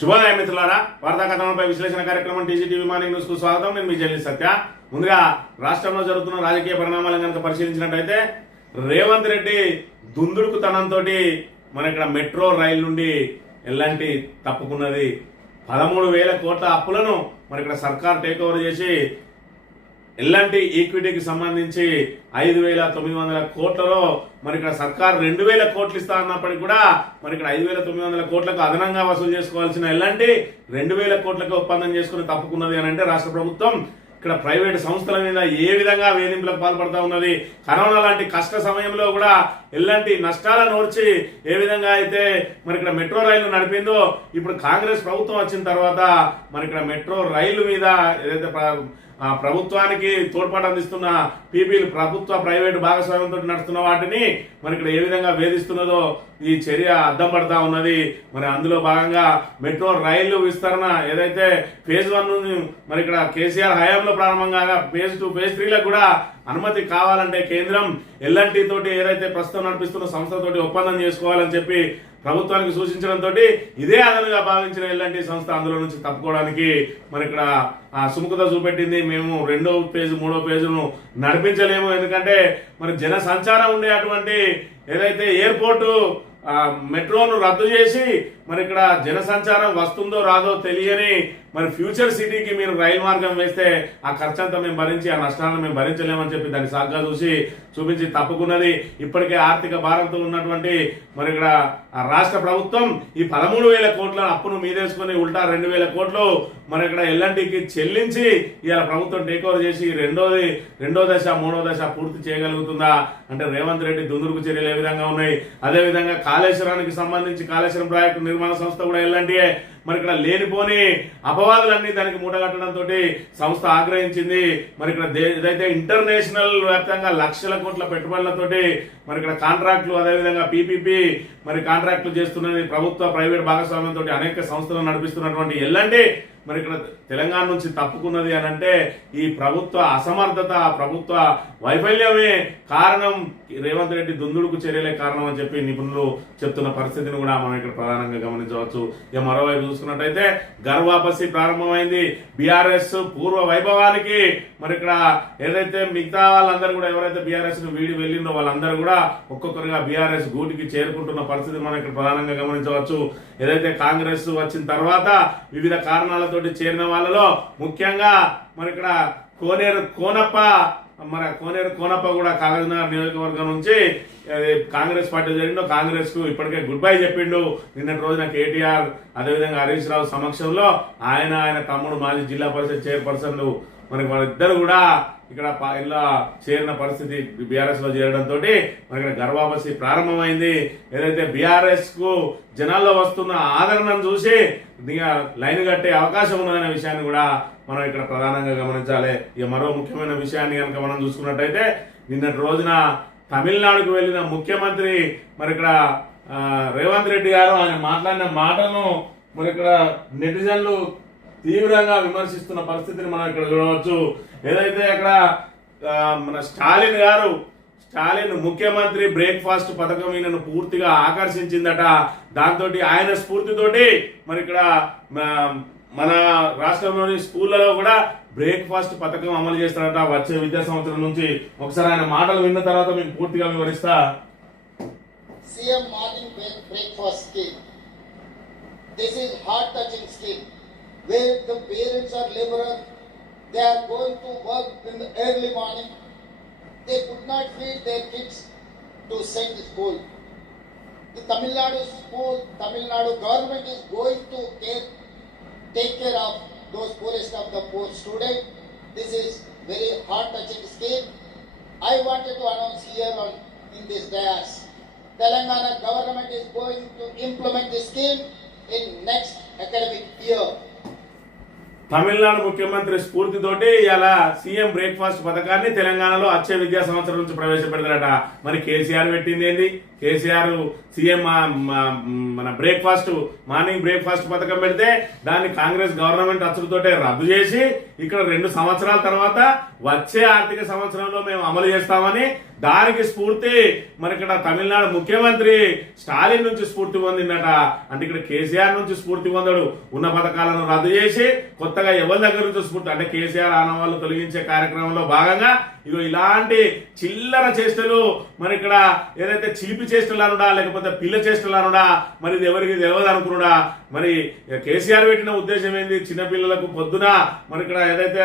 శుభోదయం మిత్రులారా, వార్తా కథనంపై విశ్లేషణ కార్యక్రమం టీజీటీవీ మార్నింగ్ న్యూస్ కు స్వాగతం. నేను మీ జల్లి సత్య. ముందుగా రాష్ట్రంలో జరుగుతున్న రాజకీయ పరిణామాలను కనుక పరిశీలించినట్టయితే రేవంత్ రెడ్డి దుందుడుకు తనంతో మన ఇక్కడ మెట్రో రైలు నుండి ఎల్లంటి తప్పుకున్నది. 13,000 కోట్ల అప్పులను మన ఇక్కడ సర్కార్ టేక్ ఓవర్ చేసి ఎల్లంటి ఈక్విటీకి సంబంధించి 5,900 కోట్లలో మరి ఇక్కడ సర్కార్ 2,000 కోట్లు ఇస్తా అన్నప్పటికీ కూడా మరి ఇక్కడ 5,900 కోట్లకు అదనంగా వసూలు చేసుకోవాల్సిన ఎల్లంటి 2,000 కోట్లకు ఒప్పందం చేసుకుని తప్పుకున్నది అని అంటే రాష్ట్ర ప్రభుత్వం ఇక్కడ ప్రైవేటు సంస్థల మీద ఏ విధంగా వేధింపులకు పాల్పడతా ఉన్నది. కరోనా లాంటి కష్ట సమయంలో కూడా ఎల్లంటి నష్టాలను ఓర్చి ఏ విధంగా అయితే మరి ఇక్కడ మెట్రో రైలు నడిపిందో, ఇప్పుడు కాంగ్రెస్ ప్రభుత్వం వచ్చిన తర్వాత మరి ఇక్కడ మెట్రో రైలు మీద ఏదైతే ప్రభుత్వానికి తోడ్పాటు అందిస్తున్న పీపీలు ప్రభుత్వ ప్రైవేటు భాగస్వామ్యంతో నడుస్తున్న వాటిని మరి ఇక్కడ ఏ విధంగా వేధిస్తున్నదో ఈ చర్య అద్దం పడతా ఉన్నది. మరి అందులో భాగంగా మెట్రో రైలు విస్తరణ ఏదైతే ఫేజ్ 1 మరి ఇక్కడ కేసీఆర్ హయాంలో ప్రారంభం కాగా ఫేజ్ 2 ఫేజ్ 3 లకు కూడా అనుమతి కావాలంటే కేంద్రం ఎల్ఎన్టీ తోటి ఏదైతే ప్రస్తుతం నడిపిస్తున్న సంస్థతోటి ఒప్పందం చేసుకోవాలని చెప్పి ప్రభుత్వానికి సూచించడంతో ఇదే అదనుగా భావించిన ఎల్ఎన్టీ సంస్థ అందులో నుంచి తప్పుకోవడానికి మరి ఇక్కడ సుముఖత చూపెట్టింది. మేము 2వ ఫేజ్ 3వ ఫేజ్ను నడిపించలేము, ఎందుకంటే మరి జన సంచారం ఉండే అటువంటి ఏదైతే ఎయిర్పోర్టు మెట్రోను రద్దు చేసి మరి ఇక్కడ జన సంచారం వస్తుందో రాదో తెలియని మరి ఫ్యూచర్ సిటీకి మీరు రైలు మార్గం వేస్తే ఆ ఖర్చంతా మేము భరించి ఆ నష్టాలను మేము భరించలేమని చెప్పి దాన్ని సాగ్గా చూపించి తప్పుకున్నది. ఇప్పటికే ఆర్థిక భారంతో ఉన్నటువంటి మరి ఇక్కడ రాష్ట్ర ప్రభుత్వం ఈ 13,000 కోట్ల అప్పును మీదేసుకుని ఉల్టా 2,000 కోట్లు మరి ఇక్కడ ఎల్ఎన్టీకి చెల్లించి ఇవాళ ప్రభుత్వం టేక్ ఓవర్ చేసి రెండో దశ 3వ దశ పూర్తి చేయగలుగుతుందా అంటే రేవంత్ రెడ్డి దుందుడుకు చర్యలు ఏ విధంగా ఉన్నాయి. అదేవిధంగా కాళేశ్వరానికి సంబంధించి కాళేశ్వరం ప్రాజెక్టు నిర్మాణ సంస్థ కూడా ఎల్ఎన్టీయే మరి ఇక్కడ లేనిపోని అపవాదులన్నీ దానికి మూటగట్టడంతో సంస్థ ఆగ్రహించింది. మరి ఇక్కడ ఏదైతే ఇంటర్నేషనల్ వ్యాప్తంగా లక్షల కోట్ల పెట్టుబడులతోటి మరి ఇక్కడ కాంట్రాక్టులు అదేవిధంగా పీపీపీ మరి కాంట్రాక్టులు చేస్తున్నది ప్రభుత్వ ప్రైవేట్ భాగస్వామ్యంతో అనేక సంస్థలు నడిపిస్తున్నటువంటి ఎల్ఎన్టీ మరి ఇక్కడ తెలంగాణ నుంచి తప్పుకున్నది అని అంటే ఈ ప్రభుత్వ అసమర్థత, ప్రభుత్వ వైఫల్యమే కారణం, రేవంత్ రెడ్డి దుందుడుకు చర్యలే కారణం అని చెప్పి నిపుణులు చెప్తున్న పరిస్థితిని కూడా మనం ఇక్కడ ప్రధానంగా గమనించవచ్చు. ఇక మరోవైపు చూసుకున్నట్టయితే గర్వాపసి ప్రారంభమైంది. బీఆర్ఎస్ పూర్వ వైభవానికి మరి ఇక్కడ ఏదైతే మిగతా వాళ్ళందరూ కూడా ఎవరైతే బీఆర్ఎస్ ను వీడి వెళ్ళిందో వాళ్ళందరూ కూడా ఒక్కొక్కరుగా బీఆర్ఎస్ గూటికి చేరుకుంటున్న పరిస్థితి మనం ఇక్కడ ప్రధానంగా గమనించవచ్చు. ఏదైతే కాంగ్రెస్ వచ్చిన తర్వాత వివిధ కారణాలతోటి చేరిన వాళ్ళలో ముఖ్యంగా మరి ఇక్కడ కోనేరు కోనప్ప కూడా కాగజ్నగర్ నియోజకవర్గం నుంచి కాంగ్రెస్ పార్టీ జరిగిందో కాంగ్రెస్ కు ఇప్పటికే గుడ్ బై చెప్పిండు. నిన్నటి రోజున కేటీఆర్ అదేవిధంగా హరీష్ రావు సమక్షంలో ఆయన తమ్ముడు మాజీ జిల్లా పరిషత్ చైర్పర్సన్లు మరి వాళ్ళిద్దరు కూడా ఇక్కడ ఇలా చేరిన పరిస్థితి బీఆర్ఎస్ లో చేరడంతో మరి ఇక్కడ గర్వాపసి ప్రారంభమైంది. ఏదైతే బీఆర్ఎస్ కు జనాల్లో వస్తున్న ఆదరణను చూసి లైన్ కట్టే అవకాశం ఉన్నదనే విషయాన్ని కూడా మనం ఇక్కడ ప్రధానంగా గమనించాలి. ఇక మరో ముఖ్యమైన విషయాన్ని కనుక మనం చూసుకున్నట్టయితే నిన్నటి రోజున తమిళనాడుకు వెళ్లిన ముఖ్యమంత్రి మరి ఇక్కడ రేవంత్ రెడ్డి గారు ఆయన మాట్లాడిన మాటలను మరి ఇక్కడ నెటిజన్లు తీవ్రంగా విమర్శిస్తున్న పరిస్థితిని మనం ఇక్కడ చూడవచ్చు. ఏదైతే అక్కడ మన స్టాలిన్ ముఖ్యమంత్రి బ్రేక్ఫాస్ట్ పథకం ఈయనను పూర్తిగా ఆకర్షించిందట. దాంతో ఆయన స్ఫూర్తితోటి మరి ఇక్కడ మన రాష్ట్రంలోని స్కూళ్లలో కూడా బ్రేక్ఫాస్ట్ పథకం అమలు చేస్తారట వచ్చే విద్యా సంవత్సరం నుంచి. ఒకసారి ఆయన మాటలు విన్న తర్వాత మీకు పూర్తిగా వివరిస్తా. CM morning breakfast scheme, this is heart touching scheme where the parents are laborer, they are going to work in the early morning, they could not feed their kids to send to school. The Tamil Nadu government is going to take care of those poorest of the poor students. This is very heart touching scheme. I wanted to announce here in this dais, Telangana government is going to implement this scheme in next academic year. Tamil Nadu ముఖ్యమంత్రి స్ఫూర్తితోటి ఇలా CM breakfast పథకాన్ని తెలంగాణలో వచ్చే విద్యా సంవత్సరం నుంచి ప్రవేశపెడతారట. మరి కేసీఆర్ పెట్టింది ఏంది, కేసీఆర్ సీఎం మన బ్రేక్ఫాస్ట్ మార్నింగ్ బ్రేక్ఫాస్ట్ పథకం పెడితే దాన్ని కాంగ్రెస్ గవర్నమెంట్ అచ్చులతోటే రద్దు చేసి ఇక్కడ 2 సంవత్సరాల తర్వాత వచ్చే ఆర్థిక సంవత్సరంలో మేము అమలు చేస్తామని దానికి స్ఫూర్తి మరి ఇక్కడ తమిళనాడు ముఖ్యమంత్రి స్టాలిన్ నుంచి స్ఫూర్తి పొందిందట. అంటే ఇక్కడ కేసీఆర్ నుంచి స్ఫూర్తి పొందడు, ఉన్న పథకాలను రద్దు చేసి కొత్తగా ఎవరి దగ్గర నుంచి స్ఫూర్తి అంటే కేసీఆర్ ఆనవాళ్ళు తొలగించే కార్యక్రమంలో భాగంగా ఇగో ఇలాంటి చిల్లర చేష్టలు మరి ఇక్కడ ఏదైతే చిలిపి చేష్టలు అనుడా లేకపోతే పిల్ల చేష్టలు అనుడా మరి ఇది ఎవరికి తెలియదు అనుకున్నాడా. మరి కేసీఆర్ పెట్టిన ఉద్దేశం ఏంది, చిన్నపిల్లలకు పొద్దున మరి ఇక్కడ ఏదైతే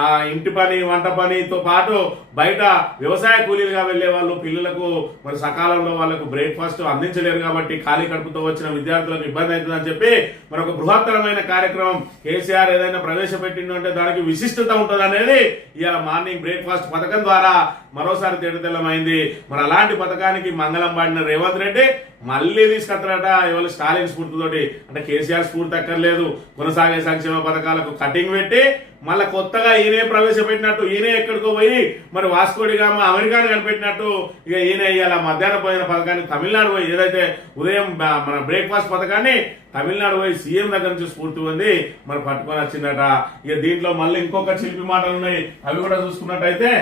ఆ ఇంటి పని వంట పనితో పాటు బయట వ్యవసాయ కూలీలుగా వెళ్లే వాళ్ళు పిల్లలకు మరి సకాలంలో వాళ్ళకు బ్రేక్ఫాస్ట్ అందించలేరు కాబట్టి ఖాళీ కడుపుతో వచ్చిన విద్యార్థులకు ఇబ్బంది అవుతుందని చెప్పి మరి ఒక బృహత్తరమైన కార్యక్రమం కేసీఆర్ ఏదైనా ప్రవేశపెట్టిండు అంటే దానికి విశిష్టత ఉంటుంది అనేది ఇవాళ మార్నింగ్ బ్రేక్ఫాస్ట్ పథకం ద్వారా మరోసారి తేటతెల్లమైంది. మరి అలాంటి పథకానికి మంగళం పాడిన రేవంత్ రెడ్డి మళ్ళీ తీసుకొస్తారట ఇవాళ స్టాలిన్ స్ఫూర్తితోటి. అంటే కేసీఆర్ స్ఫూర్తి అక్కర్లేదు, కొనసాగే సంక్షేమ పథకాలకు కటింగ్ పెట్టి మళ్ళీ కొత్తగా ఈయనే ప్రవేశపెట్టినట్టు ఈయనే ఎక్కడికో పోయి మరి వాస్కోడిగామా అమెరికాను కనిపెట్టినట్టు ఇక ఈయన ఇవాళ మధ్యాహ్నం పోయిన పథకాన్ని తమిళనాడు పోయి ఏదైతే ఉదయం మన బ్రేక్ఫాస్ట్ పథకాన్ని తమిళనాడు పోయి సీఎం దగ్గర నుంచి స్ఫూర్తి ఉంది మరి పట్టుకొని వచ్చిందట. ఇక దీంట్లో మళ్ళీ ఇంకొక శిల్పి మాటలు ఉన్నాయి, అవి కూడా చూసుకున్నట్టయితే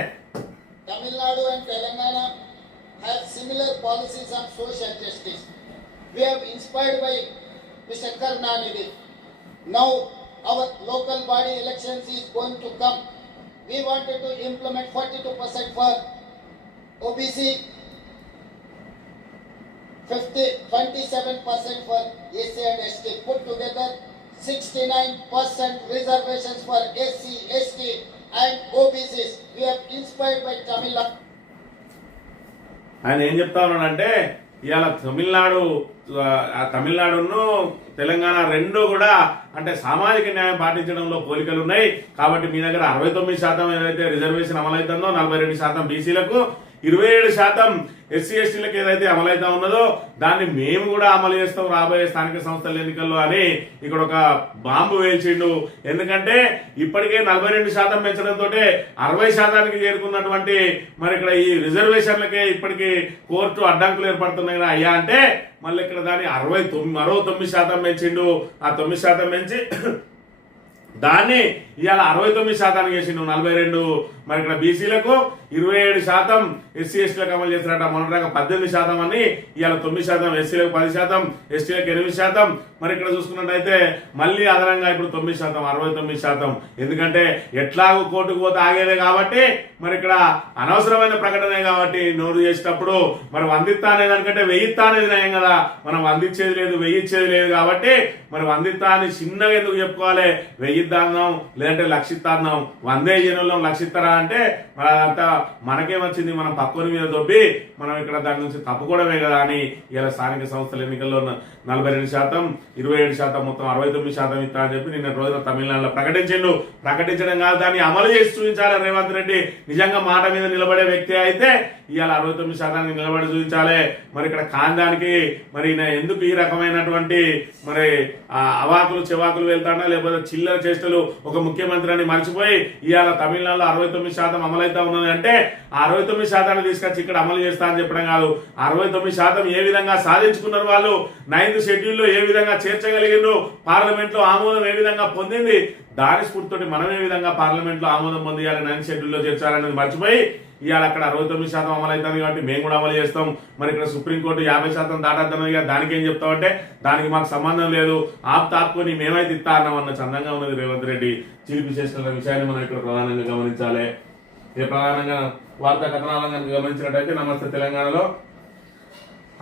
Tamil Nadu and Telangana have similar policies on social justice. We have inspired by Mr. Karnanidhi. Now our local body elections is going to come. We wanted to implement 42% for OBC, 27% for SC and ST. Put together 69% reservations for SC, ST and OBCs. We have inspired by Tamil Nadu. ఆయన ఏం చెప్తా ఉన్నాడంటే ఇవాళ తమిళనాడును తెలంగాణ రెండు కూడా అంటే సామాజిక న్యాయం పాటించడంలో పోలికలు ఉన్నాయి కాబట్టి మీ దగ్గర 69% ఏదైతే రిజర్వేషన్ అమలవుతుందో 42% బీసీలకు 27% ఎస్సీ ఎస్టీలకు ఏదైతే అమలైతా ఉన్నదో దాన్ని మేము కూడా అమలు చేస్తాం రాబోయే స్థానిక సంస్థల ఎన్నికల్లో అని ఇక్కడ ఒక బాంబు వేల్చిండు. ఎందుకంటే ఇప్పటికే 42% పెంచడంతో 60%కి చేరుకున్నటువంటి మరి ఇక్కడ ఈ రిజర్వేషన్లకే ఇప్పటికీ కోర్టు అడ్డంకులు ఏర్పడుతున్నాయి అయ్యా అంటే మళ్ళీ ఇక్కడ దాన్ని మరో 9% పెంచిండు. ఆ 9% పెంచి దాన్ని ఇవాళ 69% చేసిండు. 42 మరి ఇక్కడ బీసీలకు 27% ఎస్సీ ఎస్టీలకు అమలు చేసినట్ట. మొన్నటిదాకా 18% అని ఇవాళ 9%, ఎస్సీలకు 10%, ఎస్టీలకు 8%. మరి ఇక్కడ చూసుకున్నట్టయితే మళ్ళీ అదనంగా ఇప్పుడు 9%, 69%. ఎందుకంటే ఎట్లాగో కోర్టుకు పోతే ఆగేదే కాబట్టి మరి ఇక్కడ అనవసరమైన ప్రకటనే కాబట్టి నోరు చేసేటప్పుడు మరి వందిత్తా అనేది అనుకంటే వెయ్యిత్తా అనేది నయం కదా. మనం వందించేది లేదు వెయ్యిచ్చేది లేదు కాబట్టి మరి వందిత్తా అని చిన్నగా ఎందుకు చెప్పుకోవాలి, వెయ్యిద్దాం లేదంటే లక్షిత్తాన్నాం. 100 జనంలో లక్షిత్తరా అంటే మరి అదంతా మనకేమొచ్చింది, మనం పక్కని మీద దొబ్బి మనం ఇక్కడ దాని నుంచి తప్పుకోవడమే కదా అని ఇలా స్థానిక సంస్థల ఎన్నికల్లో 42%, 27% మొత్తం 69% ఇస్తా అని చెప్పి నిన్న రోజున తమిళనాడులో ప్రకటించడం కాదు దాన్ని అమలు చేసి చూపించాలి రేవంత్ రెడ్డి. నిజంగా మాట మీద నిలబడే వ్యక్తి అయితే ఇవాళ 69% నిలబడి చూపించాలి. మరి ఇక్కడ కాందానికి మరి ఎందుకు ఈ రకమైనటువంటి మరి అవాకులు చెవాకులు వెళ్తాడా లేకపోతే చిల్లర చేష్టలు ఒక ముఖ్యమంత్రి అని మర్చిపోయి ఇవాళ తమిళనాడులో 69% అమలైతా ఉన్నది అంటే 69% తీసుకొచ్చి ఇక్కడ అమలు చేస్తా అని చెప్పడం కాదు. 69% ఏ విధంగా సాధించుకున్నారు వాళ్ళు, 9th షెడ్యూల్లో ఏ విధంగా చేర్చగలిగిండ్రు, పార్లమెంట్ లో ఆమోదం ఏ విధంగా పొందింది, దాని స్ఫూర్తితోటి మనం ఏ విధంగా పార్లమెంట్ లో ఆమోదం పొందియాలి 9th షెడ్యూల్లో చేర్చాలనేది మర్చిపోయి ఇవాళ అక్కడ 69% అమలు అవుతుంది కాబట్టి మేము కూడా అమలు చేస్తాం. మరి ఇక్కడ సుప్రీంకోర్టు 50% దాటద్దన్నది దానికి ఏం చెప్తామంటే దానికి మాకు సంబంధం లేదు, ఆపుకొని మేమైతే ఇస్తా అన్నామన్న చందంగా ఉన్నది రేవంత్ రెడ్డి చిలిపి చేస్తున్న విషయాన్ని మనం ఇక్కడ ప్రధానంగా గమనించాలి. ప్రధానంగా వార్తా కథనాలను గమనించినట్టయితే నమస్తే తెలంగాణలో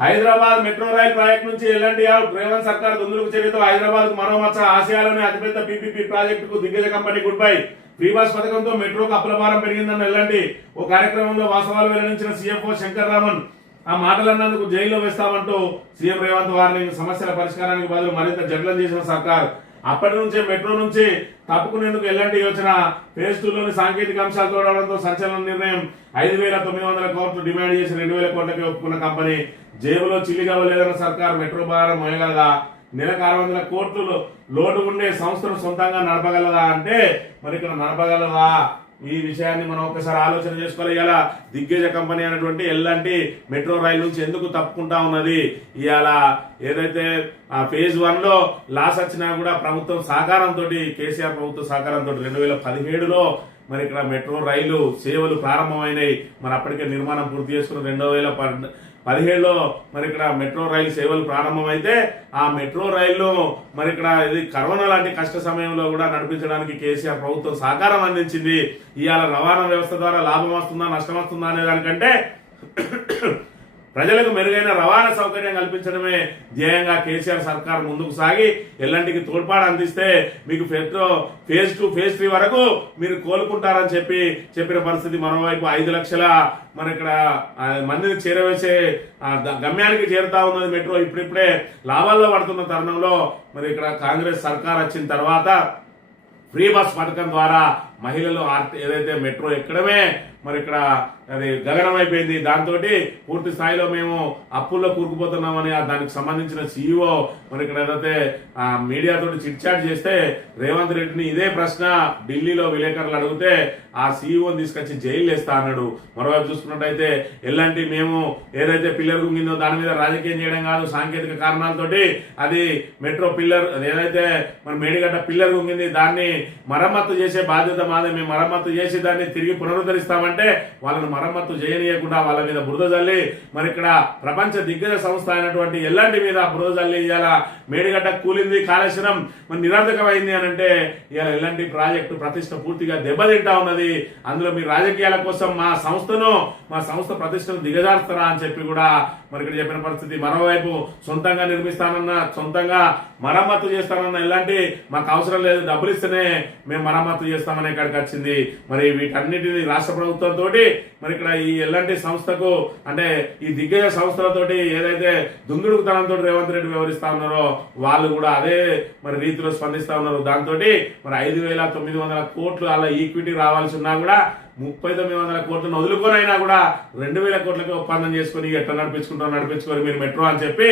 హైదరాబాద్ మెట్రో రైల్ ప్రాజెక్టు నుంచి ఎల్ఎండి రేవంత్ సర్కార్ దుందులకు చర్యతో హైదరాబాద్ కు మరో మచ్చ. ఆసియాలోని అతిపెద్ద పీపీపీ ప్రాజెక్టుకు దిగ్గజ company good bye. Free bus పథకంతో మెట్రోకు అప్పుల భారం పెరిగిందన్న ఎల్ఎండి. ఓ కార్యక్రమంలో వాస్తవాలు వెల్లడించిన సీఎంఓ శంకర్ రామన్ ఆ మాటలన్నందుకు జైల్లో వేస్తామంటూ సీఎం రేవంత్ వారిని సమస్యల పరిష్కారానికి బదులు మరింత జటిలం చేసిన సర్కార్ అప్పటి నుంచే మెట్రో నుంచి తప్పుకునేందుకు ఎల్ఎండి యోచన. ఫేజ్ 2లోని సాంకేతిక అంశాలు చూడడంతో సంచలన నిర్ణయం. 5,900 కోట్లు డిమాండ్ చేసి 2,000 కోట్లకి ఒప్పుకున్న కంపెనీ జేబులో చిల్లిగవ్వలేదన్న సర్కార్ మెట్రో భారం మోయగలదా, నెలకు 600 కోట్లు లోటు ఉండే సంస్థను సొంతంగా నడపగలదా అంటే మరి ఇక్కడ నడపగలదా ఈ విషయాన్ని మనం ఒకసారి ఆలోచన చేసుకోవాలి. ఇలా దిగ్గజ కంపెనీ అయినటువంటి ఎల్ఎన్టీ మెట్రో రైలు నుంచి ఎందుకు తప్పుకుంటా ఉన్నది? ఇవాళ ఏదైతే ఆ ఫేజ్ 1 లో లాస్ వచ్చినా కూడా ప్రభుత్వం సహకారంతో, కేసీఆర్ ప్రభుత్వ సహకారంతో 2017లో మరి ఇక్కడ మెట్రో రైలు సేవలు ప్రారంభమైనాయి. మరి అప్పటికే నిర్మాణం పూర్తి చేసుకుని 2017లో మరి ఇక్కడ మెట్రో రైలు సేవలు ప్రారంభమైతే ఆ మెట్రో రైలు మరి ఇక్కడ ఇది కరోనా లాంటి కష్ట సమయంలో కూడా నడిపించడానికి కేసీఆర్ ప్రభుత్వం సహకారం అందించింది. ఇవాళ రవాణా వ్యవస్థ ద్వారా లాభం వస్తుందా నష్టం వస్తుందా అనే దానికంటే ప్రజలకు మెరుగైన రవాణా సౌకర్యం కల్పించడమే ధ్యేయంగా కేసీఆర్ సర్కార్ ముందుకు సాగి ఎల్ఎన్టీకి తోడ్పాటు అందిస్తే మీకు ఫేజ్ 2 ఫేజ్ 3 వరకు మీరు కోలుకుంటారని చెప్పిన పరిస్థితి. మరోవైపు 5 లక్షల మరి ఇక్కడ మందిని చేరవేసే గమ్యానికి చేరుతా ఉన్నది మెట్రో. ఇప్పుడిప్పుడే లాభాల్లో పడుతున్న తరుణంలో మరి ఇక్కడ కాంగ్రెస్ సర్కార్ వచ్చిన తర్వాత ఫ్రీ బస్ పథకం ద్వారా మహిళలు ఏదైతే మెట్రో ఎక్కడమే మరి ఇక్కడ అది గగనమైపోయింది. దాంతో పూర్తి స్థాయిలో మేము అప్పుల్లో కూరుకుపోతున్నామని దానికి సంబంధించిన సీఈఓ మరి ఇక్కడ ఏదైతే మీడియాతో చిట్ చాట్ చేస్తే రేవంత్ రెడ్డిని ఇదే ప్రశ్న ఢిల్లీలో విలేకరులు అడిగితే ఆ సీఈఓని తీసుకొచ్చి జైలు వేస్తా అన్నాడు. మరోవైపు చూసుకున్నట్టయితే ఎల్ఎన్టీ మేము ఏదైతే పిల్లర్ గుంగిందో దాని మీద రాజకీయం చేయడం కాదు, సాంకేతిక కారణాలతోటి అది మెట్రో పిల్లర్ ఏదైతే మరి మేడిగడ్డ పిల్లర్ గుంగింది దాన్ని మరమ్మత్తు చేసే బాధ్యత మాదే. మేము మరమ్మత్తు చేసి దాన్ని తిరిగి పునరుద్ధరిస్తామంటే వాళ్ళని మరమ్మత్తు చేయనీయకుండా వాళ్ళ మీద బురద జల్లి మరి ఇక్కడ ప్రపంచ దిగ్గజ సంస్థ అయినటువంటి ఎల్ఎన్టీ మీద బురద జల్లి ఇవాళ మేడిగడ్డ కూలింది, కాళేశ్వరం మరి నిరర్ధకమైంది అని అంటే ఇవాళ ఎల్ఎన్టీ ప్రాజెక్టు ప్రతిష్ట పూర్తిగా దెబ్బతింటా ఉన్నది. అందులో మీ రాజకీయాల కోసం మా సంస్థ ప్రతిష్టను దిగజారుస్తారా అని చెప్పి కూడా మరి ఇక్కడ చెప్పిన పరిస్థితి. మరోవైపు సొంతంగా నిర్మిస్తానన్నా, సొంతంగా మరమ్మత్తు చేస్తానన్న ఎల్ఎన్టీ మాకు అవసరం లేదు, డబ్బులు ఇస్తేనే మేము మరమ్మత్తు చేస్తామనే ఇక్కడికి వచ్చింది. మరి వీటన్నిటిని రాష్ట్ర ప్రభుత్వంతో మరి ఇక్కడ ఈ ఎల్ఎన్టీ సంస్థకు అంటే ఈ దిగ్గజ సంస్థలతోటి ఏదైతే దుందుడుకుతనంతో రేవంత్ రెడ్డి వ్యవహరిస్తా ఉన్నారో వాళ్ళు కూడా అదే మరి రీతిలో స్పందిస్తా ఉన్నారు. దాంతో మరి 5,900 కోట్లు అలా ఈక్విటీ రావాల్సి ఉన్నా కూడా 3,900 కోట్లను వదులుకొనైనా కూడా 2,000 కోట్లకి ఒప్పందం చేసుకుని ఎట్లా నడిపించుకొని మీరు మెట్రో అని చెప్పి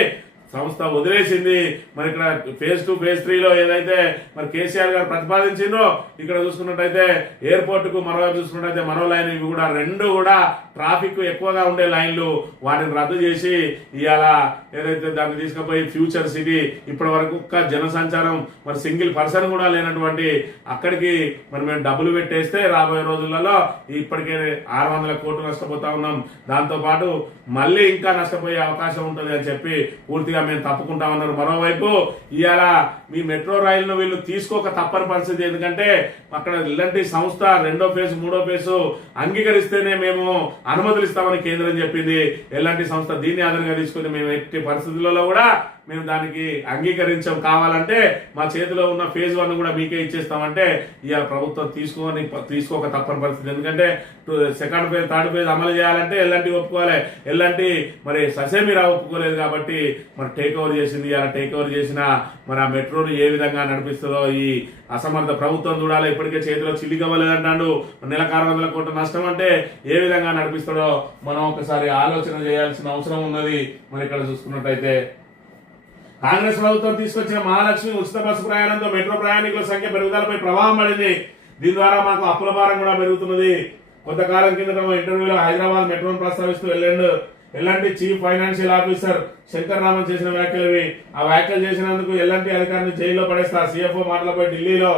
సంస్థ వదిలేసింది. మరి ఇక్కడ ఫేజ్ 2 ఫేజ్ 3లో ఏదైతే మరి కేసీఆర్ గారు ప్రతిపాదించిందో ఇక్కడ చూసుకున్నట్టయితే ఎయిర్పోర్ట్ కు మరోవైపు చూసుకున్నట్టయితే మరో లైన్ ఇవి కూడా రెండు కూడా ట్రాఫిక్ ఎక్కువగా ఉండే లైన్లు వాటిని రద్దు చేసి ఇవాళ ఏదైతే దాన్ని తీసుకుపోయి ఫ్యూచర్ సిటీ ఇప్పటి వరకు ఒక్క జనసంచారం మరి సింగిల్ పర్సన్ కూడా లేనటువంటి అక్కడికి మరి మేము డబ్బులు పెట్టేస్తే రాబోయే రోజులలో ఇప్పటికే 600 కోట్లు నష్టపోతా ఉన్నాం. దాంతో పాటు మళ్ళీ ఇంకా నష్టపోయే అవకాశం ఉంటుంది అని చెప్పి పూర్తిగా మేము తప్పుకుంటామన్నారు. మరోవైపు ఇవాళ మీ మెట్రో రైలును వీళ్ళు తీసుకోక తప్పని పరిస్థితి. ఎందుకంటే అక్కడ ఎల్ఎన్టీ సంస్థ 2వ ఫేజ్ 3వ ఫేజ్ అంగీకరిస్తేనే మేము అనుమతులు ఇస్తామని కేంద్రం చెప్పింది. ఎల్ఎన్టీ సంస్థ దీన్ని ఆధారంగా తీసుకుని మేము ఎట్టి పరిస్థితులలో కూడా మేము దానికి అంగీకరించాం. కావాలంటే మా చేతిలో ఉన్న ఫేజ్ 1 కూడా మీకే ఇచ్చేస్తామంటే ఇవాళ ప్రభుత్వం తీసుకోక తప్పని పరిస్థితి. ఎందుకంటే 2nd ఫేజ్ 3rd ఫేజ్ అమలు చేయాలంటే ఎల్ఎన్టీ ఒప్పుకోవాలి. ఎల్ఎన్టీ మరి ససేమిరా ఒప్పుకోలేదు కాబట్టి మరి టేక్ ఓవర్ చేసింది. ఇలా టేక్ ఓవర్ చేసిన మరి ఆ మెట్రోని ఏ విధంగా నడిపిస్తుందో ఈ అసమర్థ ప్రభుత్వం చూడాలి. ఇప్పటికే చేతిలో చిల్లికవ్వలేదంటాడు. నెలకు 600 కోట్ల నష్టం అంటే ఏ విధంగా నడిపిస్తాడో మనం ఒకసారి ఆలోచన చేయాల్సిన అవసరం ఉన్నది. మరి ఇక్కడ చూసుకున్నట్టయితే కాంగ్రెస్ ప్రభుత్వం తీసుకొచ్చిన మహాలక్ష్మి ఉచిత బస్సు ప్రయాణంతో మెట్రో ప్రయాణికుల సంఖ్య పెరుగుదలపై ప్రభావం పడింది. దీని ద్వారా మాకు అప్పుల భారం కూడా పెరుగుతున్నది. కొంతకాలం కిందట ఇంటర్వ్యూలో హైదరాబాద్ మెట్రోను ప్రస్తావిస్తూ L and T chief financial officer Shankar Raman చేసిన వ్యాఖ్యలు ఆ వ్యాఖ్యలు చేసినందుకు ఎల్ఎన్టీ అధికారిని జైల్లో పడేస్తారు. సీఎఫ్ఓ మాటలపై ఢిల్లీలో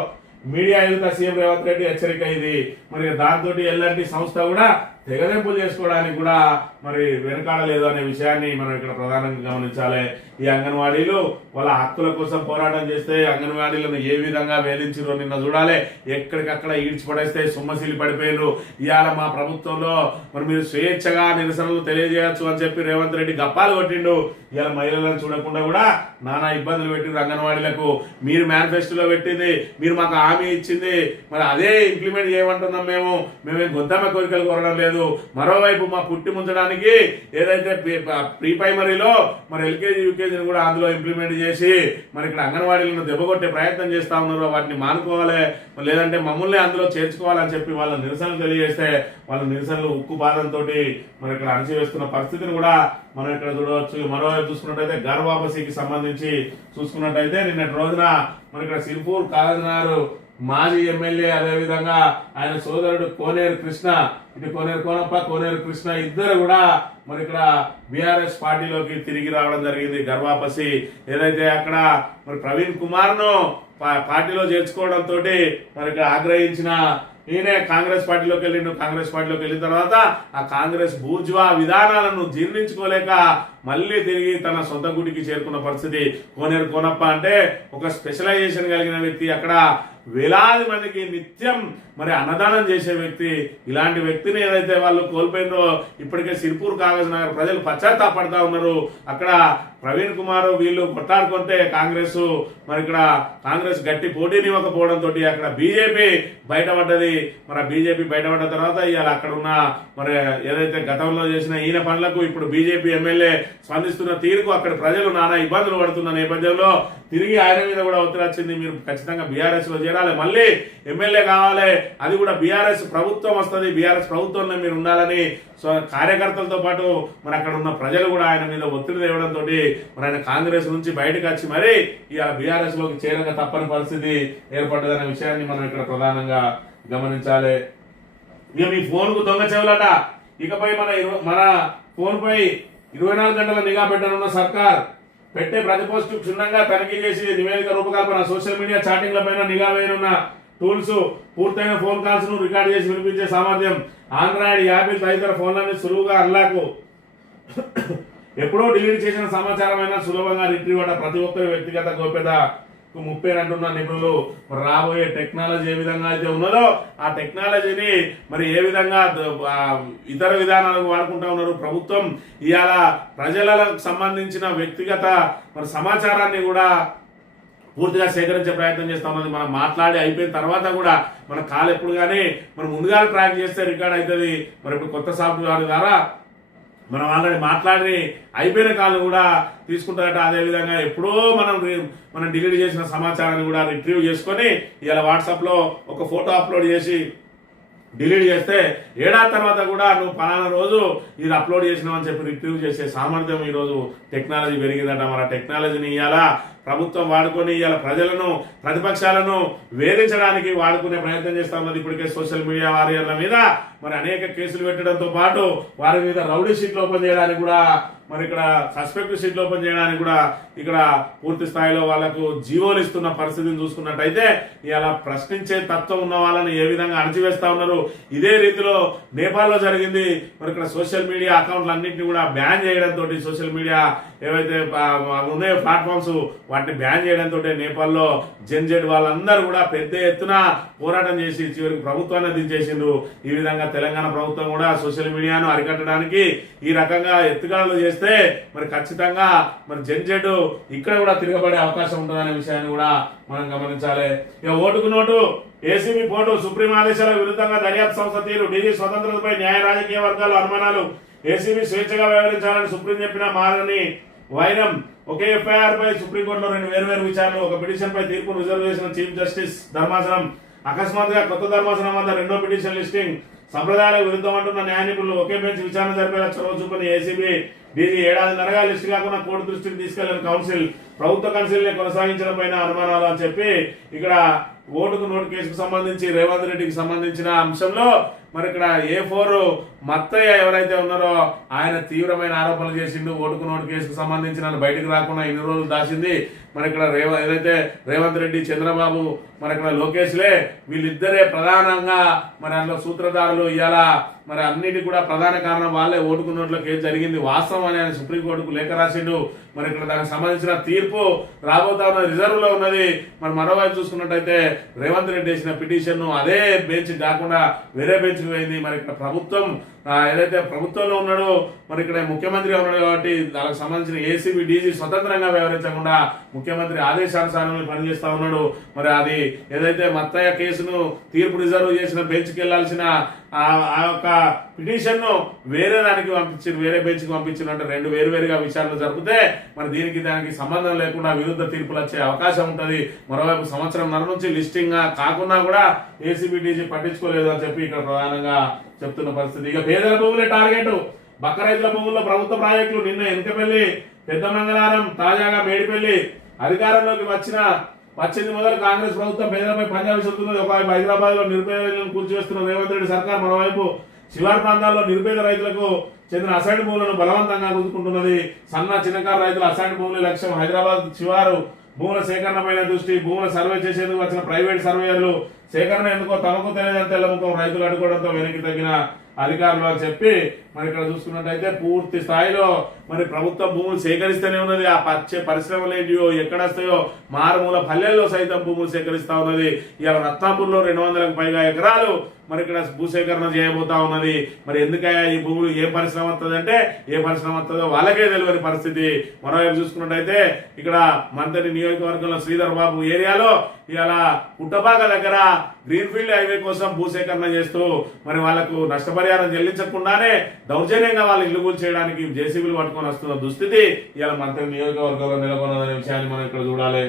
మీడియా ఎదుట సీఎం రేవంత్ రెడ్డి హెచ్చరిక ఇది. మరి దాంతో ఎల్ఎన్టీ సంస్థ కూడా తెగదెంపులు చేసుకోవడానికి కూడా మరి వెనకాడలేదు అనే విషయాన్ని మనం ఇక్కడ ప్రధానంగా గమనించాలి. ఈ అంగన్వాడీలు వాళ్ళ హక్కుల కోసం పోరాటం చేస్తే అంగన్వాడీలను ఏ విధంగా వేధించారో నిన్న చూడాలి. ఎక్కడికక్కడ ఈడ్చిపడేస్తే సొమ్మసిలి పడిపోయారు. ఇవాళ మా ప్రభుత్వంలో మరి మీరు స్వేచ్ఛగా నిరసనలు తెలియజేయచ్చు అని చెప్పి రేవంత్ రెడ్డి గప్పాలు కొట్టిండు. ఇవాళ మహిళలను చూడకుండా కూడా నానా ఇబ్బందులు పెట్టిండ్రు అంగన్వాడీలకు. మీరు మేనిఫెస్టోలో పెట్టింది, మీరు మాకు హామీ ఇచ్చింది, మరి అదే ఇంప్లిమెంట్ చేయమంటున్నాం. మేమేం గొంతమ్మ కోరికలు కోరడం లేదు. మరోవైపు మా పుట్టి ముంచడానికి ఏదైతే ప్రీ ప్రైమరీలో మరి ఎల్కేజీ యూకేజీని కూడా అందులో ఇంప్లిమెంట్ చేసి మరి ఇక్కడ అంగన్వాడీలను దెబ్బకొట్టే ప్రయత్నం చేస్తా ఉన్నారో వాటిని మానుకోవాలి, లేదంటే మమ్మల్ని అందులో చేర్చుకోవాలని చెప్పి వాళ్ళ నిరసనలు తెలియజేస్తే వాళ్ళ నిరసనలు ఉక్కు బాధంతో మరి ఇక్కడ అణచివేస్తున్న పరిస్థితిని కూడా మనం ఇక్కడ చూడవచ్చు. మరోవైపు చూసుకున్నట్టయితే గర్భాపసికి సంబంధించి చూసుకున్నట్టయితే నిన్నటి రోజున మరి ఇక్కడ సిర్పూర్ కాగజ్నగర్ మాజీ ఎమ్మెల్యే, అదేవిధంగా ఆయన సోదరుడు కోనేరు కృష్ణ, ఇటు కోనేరు కోనప్ప, కోనేరు కృష్ణ ఇద్దరు కూడా మరి ఇక్కడ బీఆర్ఎస్ పార్టీలోకి తిరిగి రావడం జరిగింది. గర్వాపసి ఏదైతే అక్కడ మరి ప్రవీణ్ కుమార్ ను పార్టీలో చేర్చుకోవడంతో మరి ఇక్కడ ఆగ్రహించిన ఈయనే కాంగ్రెస్ పార్టీలోకి వెళ్ళిండు. కాంగ్రెస్ పార్టీలోకి వెళ్ళిన తర్వాత ఆ కాంగ్రెస్ బూర్జువా విధానాలను జీర్ణించుకోలేక మళ్ళీ తిరిగి తన సొంత గుడికి చేరుకున్న పరిస్థితి. కోనేరు కోనప్ప అంటే ఒక స్పెషలైజేషన్ కలిగిన వ్యక్తి, అక్కడ వేలాది మందికి నిత్యం మరి అన్నదానం చేసే వ్యక్తి. ఇలాంటి వ్యక్తిని ఏదైతే వాళ్ళు కోల్పోయినో ఇప్పటికే సిరిపూర్ కాగజ్ నగర్ ప్రజలు పశ్చాత్తాపడతా ఉన్నారు. అక్కడ ప్రవీణ్ కుమార్ వీళ్ళు కొట్టాడుకుంటే కాంగ్రెస్ మరి ఇక్కడ కాంగ్రెస్ గట్టి పోటీనివ్వకపోవడంతో అక్కడ బీజేపీ బయటపడ్డది. మరి బీజేపీ బయటపడ్డ తర్వాత ఇవాళ అక్కడ ఉన్న మరి ఏదైతే గతంలో చేసిన ఈయన పనులకు ఇప్పుడు బీజేపీ ఎమ్మెల్యే స్పందిస్తున్న తీరుకు అక్కడ ప్రజలు నానా ఇబ్బందులు పడుతున్న నేపథ్యంలో తిరిగి ఆయన మీద కూడా ఒత్తిడి వచ్చింది. మీరు ఖచ్చితంగా బీఆర్ఎస్ లో చేరాలి, మళ్ళీ ఎమ్మెల్యే కావాలి, అది కూడా బీఆర్ఎస్ ప్రభుత్వం వస్తుంది, బీఆర్ఎస్ ప్రభుత్వంలో మీరు ఉండాలని కార్యకర్తలతో పాటు మరి అక్కడ ఉన్న ప్రజలు కూడా ఆయన మీద ఒత్తిడి తేవడంతో మరి ఆయన కాంగ్రెస్ నుంచి బయటకు వచ్చి మరి ఇవాళ బీఆర్ఎస్ లోకి చేరక తప్పని పరిస్థితి ఏర్పడ్డదనే విషయాన్ని మనం ఇక్కడ ప్రధానంగా గమనించాలి. ఇక మీ ఫోన్ కు దొంగ చెవులట. ఇకపై మన ఫోన్ పై 24 గంటల నిఘా పెట్టనున్న సర్కార్. పెట్టే ప్రతి పోస్టు క్షుణ్ణంగా తనిఖీ చేసి నివేదిక రూపకల్పన. సోషల్ మీడియా చాటింగ్ల పైన నిఘా వేయనున్న టూల్స్. పూర్తయిన ఫోన్ కాల్స్ ను రికార్డ్ చేసి వినిపించే సామర్థ్యం. ఆండ్రాయిడ్, యాపిల్ తదితర ఫోన్లన్నీ సులువుగా అన్లాక్. ఎప్పుడో డిలీట్ చేసిన సమాచారం అయినా సులభంగా రిట్రీవ్ అట. ప్రతి ఒక్కరి వ్యక్తిగత గోప్యత ముప్పై అంటున్న నిపుణులు. రాబోయే టెక్నాలజీ ఏ విధంగా అయితే ఉన్నదో ఆ టెక్నాలజీని మరి ఏ విధంగా ఇతర విధానాలకు వాడుకుంటా ఉన్నారు. ప్రభుత్వం ఇవాళ ప్రజలకు సంబంధించిన వ్యక్తిగత మరి సమాచారాన్ని కూడా పూర్తిగా సేకరించే ప్రయత్నం చేస్తా ఉన్నది. మనం మాట్లాడి అయిపోయిన తర్వాత కూడా మన కాల్ ఎప్పుడు కానీ మనం ముందుగా ట్రాక్ చేస్తే రికార్డ్ అవుతుంది. మరి ఇప్పుడు కొత్త సాఫ్ట్వేర్ ద్వారా మనం ఆల్రెడీ మాట్లాడి అయిపోయిన కాళ్ళు కూడా తీసుకుంటారట. అదేవిధంగా ఎప్పుడో మనం డిలీట్ చేసిన సమాచారాన్ని కూడా రిట్రీవ్ చేసుకొని ఇలా వాట్సాప్లో ఒక ఫోటో అప్లోడ్ చేసి డిలీట్ చేస్తే ఏడాది తర్వాత కూడా నువ్వు పలానా రోజు ఇది అప్లోడ్ చేసినావు అని చెప్పి రిట్రీవ్ చేసే సామర్థ్యం ఈరోజు టెక్నాలజీ పెరిగిందట. మరి ఆ టెక్నాలజీని ఇవాళ ప్రభుత్వం వాడుకొని ఇవాళ ప్రజలను, ప్రతిపక్షాలను వేధించడానికి వాడుకునే ప్రయత్నం చేస్తా ఉన్నది. ఇప్పటికే సోషల్ మీడియా వారియర్ల మీద మరి అనేక కేసులు పెట్టడంతో పాటు వారి మీద రౌడీ షీట్లు ఓపెన్ చేయడానికి కూడా మరి ఇక్కడ సస్పెక్ట్ షీట్లు ఓపెన్ చేయడానికి కూడా ఇక్కడ పూర్తి స్థాయిలో వాళ్ళకు జీవోలు ఇస్తున్న పరిస్థితిని చూసుకున్నట్టయితే ఇలా ప్రశ్నించే తత్వం ఉన్న వాళ్ళని ఏ విధంగా అణచివేస్తా ఉన్నారు. ఇదే రీతిలో నేపాల్లో జరిగింది. మరి ఇక్కడ సోషల్ మీడియా అకౌంట్లు అన్నింటినీ కూడా బ్యాన్ చేయడంతో, సోషల్ మీడియా ఏవైతే ఉన్నాయో ప్లాట్ఫామ్స్ వాటిని బ్యాన్ చేయడంతో నేపాల్లో జెన్జెడ్ వాళ్ళందరూ కూడా పెద్ద ఎత్తున పోరాటం చేసి చివరికి ప్రభుత్వాన్ని దించేసిండ్రు. ఈ విధంగా తెలంగాణ ప్రభుత్వం కూడా సోషల్ మీడియాను అరికట్టడానికి ఈ రకంగా ఎత్తుగడలు చేస్తే మరి ఖచ్చితంగా మరి జెన్జెడ్ ఇక్కడ కూడా తిరగబడే అవకాశం ఉంటుందనే విషయాన్ని కూడా మనం గమనించాలి. ఇక ఓటుకు నోటు, ఏసీబీ పోటు, సుప్రీం ఆదేశాలకు విరుద్ధంగా దర్యాప్తు సంస్థ తీరు, డీజీ స్వతంత్రతపై న్యాయ రాజకీయ వర్గాల అనుమానాలు, ఏసీబీ స్వేచ్ఛగా వ్యవహరించాలని సుప్రీం చెప్పిన మారని వైరం, ఒకే ఎఫ్ఐఆర్ పై సుప్రీంకోర్టులో 2 వేర్వేరు విచారణలు, ఒక పిటిషన్ పై తీర్పును రిజర్వ్ చేసిన చీఫ్ జస్టిస్ ధర్మాసనం, అకస్మాత్తుగా కొత్త ధర్మాసనం వద్ద 2వ పిటిషన్ లిస్టింగ్, సంప్రదాయాలకు విరుద్ధం అంటున్న న్యాయ నిపుణులు, ఒకే బెంచ్ విచారణ జరిపేలా చొరవ చూపని ఏసీబీ, డీజీ ఏడాదిన్నరగా లిస్టు కాకుండా కోర్టు దృష్టికి తీసుకెళ్లిన కౌన్సిల్, ప్రభుత్వ కౌన్సిల్ కొనసాగించడం పైన అనుమానాలు అని చెప్పి ఇక్కడ ఓటుకు నోటు కేసుకు సంబంధించి రేవంత్ రెడ్డికి సంబంధించిన అంశంలో మరి ఇక్కడ A4 మత్తయ్య ఎవరైతే ఉన్నారో ఆయన తీవ్రమైన ఆరోపణలు చేసిండు. ఓటుకు నోటు కేసుకు సంబంధించి నన్ను బయటకు రాకుండా ఇన్ని రోజులు దాచింది మరి ఇక్కడ ఏదైతే రేవంత్ రెడ్డి, చంద్రబాబు, మరి ఇక్కడ లోకేష్లే, వీళ్ళిద్దరే ప్రధానంగా మరి అందులో సూత్రధారులు. ఇవాళ మరి అన్నిటి కూడా ప్రధాన కారణం వాళ్ళే. ఓటుకు నోట్ల కేసు జరిగింది వాస్తవం అని ఆయన సుప్రీంకోర్టుకు లేఖ రాసిండు. మరి ఇక్కడ దానికి సంబంధించిన తీర్పు రాబోతా ఉన్న రిజర్వ్ లో ఉన్నది. మరి మరోవైపు చూసుకున్నట్టయితే రేవంత్ రెడ్డి వేసిన పిటిషన్ అదే బెంచ్ కాకుండా వేరే బెంచ్ పోయింది. మరి ఇక్కడ ప్రభుత్వం ఏదైతే ప్రభుత్వంలో ఉన్నాడో మరి ఇక్కడ ముఖ్యమంత్రిగా ఉన్నాడు కాబట్టి దానికి సంబంధించిన ఏసీబీ, డీజీ స్వతంత్రంగా వ్యవహరించకుండా ముఖ్యమంత్రి ఆదేశానుసారం పనిచేస్తా ఉన్నాడు. మరి అది ఏదైతే మత్తయ్య కేసును తీర్పు రిజర్వ్ చేసిన బెంచ్కి వెళ్లాల్సిన ఆ యొక్క పిటిషన్ ను వేరే దానికి పంపించారు, వేరే బెంచ్ కి పంపించారు. అంటే 2 వేరువేరుగా విచారణలు జరిపితే మరి దీనికి దానికి సంబంధం లేకుండా విరుద్ధ తీర్పులు వచ్చే అవకాశం ఉంటుంది. మరోవైపు 1.5 సంవత్సరం నుంచి లిస్టింగ్ కాకుండా కూడా ఏసీబీ, డీజీ పట్టించుకోలేదు అని చెప్పి ఇక్కడ ప్రధానంగా చెప్తున్న పరిస్థితి. ఇక పేదల భూములే టార్గెట్, బక్క రైతుల భూముల్లో ప్రభుత్వ ప్రాజెక్టులు. నిన్న ఎనకపల్లి, పెద్ద మంగళారం, తాజాగా మేడిపల్లి. అధికారంలోకి వచ్చిన వచ్చింది మొదలు కాంగ్రెస్ ప్రభుత్వం పేదలపై పంజాబ్ విసురుతున్నది. ఒకవైపు హైదరాబాద్ లో నిరుపేదలను కూల్చివేస్తున్న రేవంత్ రెడ్డి సర్కార్, మరోవైపు శివారు ప్రాంతాల్లో నిరుపేద రైతులకు చెందిన అసైన్ భూములను బలవంతంగా గుంజుకుంటున్నది. సన్న చిన్నకారు రైతుల అసైన్ భూముల లక్ష్యం హైదరాబాద్ శివారు భూముల సేకరణపైన దృష్టి. భూముల సర్వే చేసేందుకు వచ్చిన ప్రైవేట్ సర్వేయర్లు సేకరణ ఎందుకో తమకు తెలియదని తెల్లముఖం రైతులు అడ్డుకోవడంతో వెనక్కి తగ్గిన అధికారులు అని చెప్పి మరి ఇక్కడ చూసుకున్నట్టయితే పూర్తి స్థాయిలో మరి ప్రభుత్వం భూములు సేకరిస్తూనే ఉన్నది. ఆ పచ్చే పరిశ్రమలు ఏంటియో ఎక్కడ వస్తాయో మారుమూల పల్లెల్లో సైతం భూములు సేకరిస్తా ఉన్నది. ఇవాళ రత్నాపూర్లో 200లకు పైగా ఎకరాలు మరి ఇక్కడ భూసేకరణ చేయబోతా ఉన్నది. మరి ఎందుకయ్యా ఈ భూములు ఏ పరిశ్రమ వస్తుంది అంటే ఏ పరిశ్రమ వస్తుందో వాళ్ళకే తెలియని పరిస్థితి. మరోవైపు చూసుకున్నట్టయితే ఇక్కడ మంత్రి నియోజకవర్గంలో శ్రీధర్ బాబు ఏరియాలో ఇవాళ పుట్టపాక దగ్గర గ్రీన్ఫీల్డ్ హైవే కోసం భూసేకరణ చేస్తూ మరి వాళ్లకు నష్టపరిహారం చెల్లించకుండానే దౌర్జన్యంగా వాళ్ళ ఇల్లు కూల్చేయడానికి జేసీబీలు పట్టుకొని వస్తున్న దుస్థితి ఇవాళ మంత్రి నియోజకవర్గంలో నెలకొన్నదనే విషయాన్ని మనం ఇక్కడ చూడాలి.